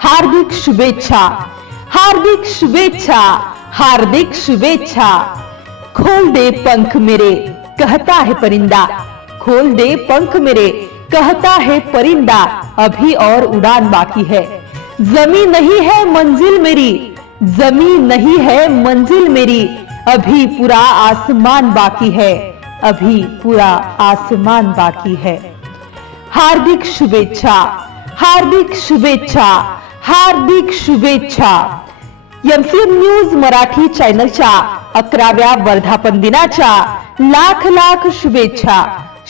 हार्दिक शुभेच्छा। हार्दिक शुभेच्छा हार्दिक शुभेच्छा। खोल दे पंख मेरे, कहता है परिंदा। खोल दे पंख मेरे, कहता है परिंदा। अभी और उड़ान बाकी है। जमी नहीं है मंजिल मेरी जमी नहीं है मंजिल मेरी। अभी पूरा आसमान बाकी है, अभी पूरा आसमान बाकी है। हार्दिक शुभेच्छा हार्दिक शुभेच्छा। हार्दिक शुभेच्छा. एमसीएम न्यूज मराठी चॅनलच्या अकराव्या वर्धापन दिनाच्या लाख लाख शुभेच्छा.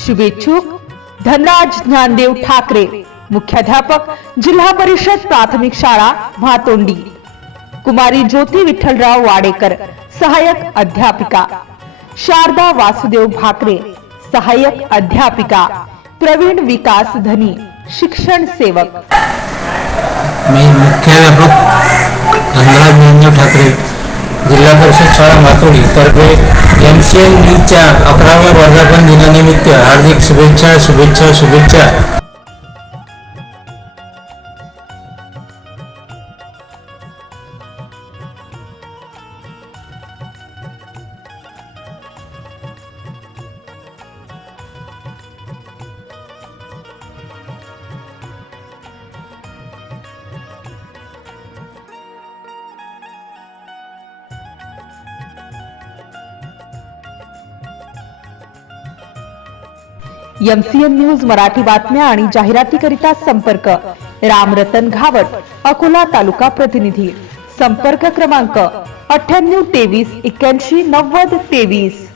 शुभेच्छुक धनराज ज्ञानदेव ठाकरे मुख्याध्यापक जिल्हा परिषद प्राथमिक शाळा म्हातोंडी कुमारी ज्योती विठ्ठलराव वाडेकर सहाय्यक अध्यापिका. शारदा वासुदेव भाकरे सहाय्यक अध्यापिका. प्रवीण विकास धनी शिक्षण सेवक. मी मुख्याध्यापक धनराज ज्ञानदेव ठाकरे जिल्हा परिषद शाळा मातोडी. तर्फे एम सी एन न्यूजच्या अकराव्या वर्धापन दिनानिमित्त हार्दिक शुभेच्छा शुभेच्छा शुभेच्छा. एमसीएन न्यूज मराठी बातम्या आणि जाहिरातीकरिता संपर्क. रामरतन घावट अकोला तालुका प्रतिनिधी. संपर्क क्रमांक अठ्ठ्याण्णव तेवीस एक्क्याऐंशी नव्वद तेवीस.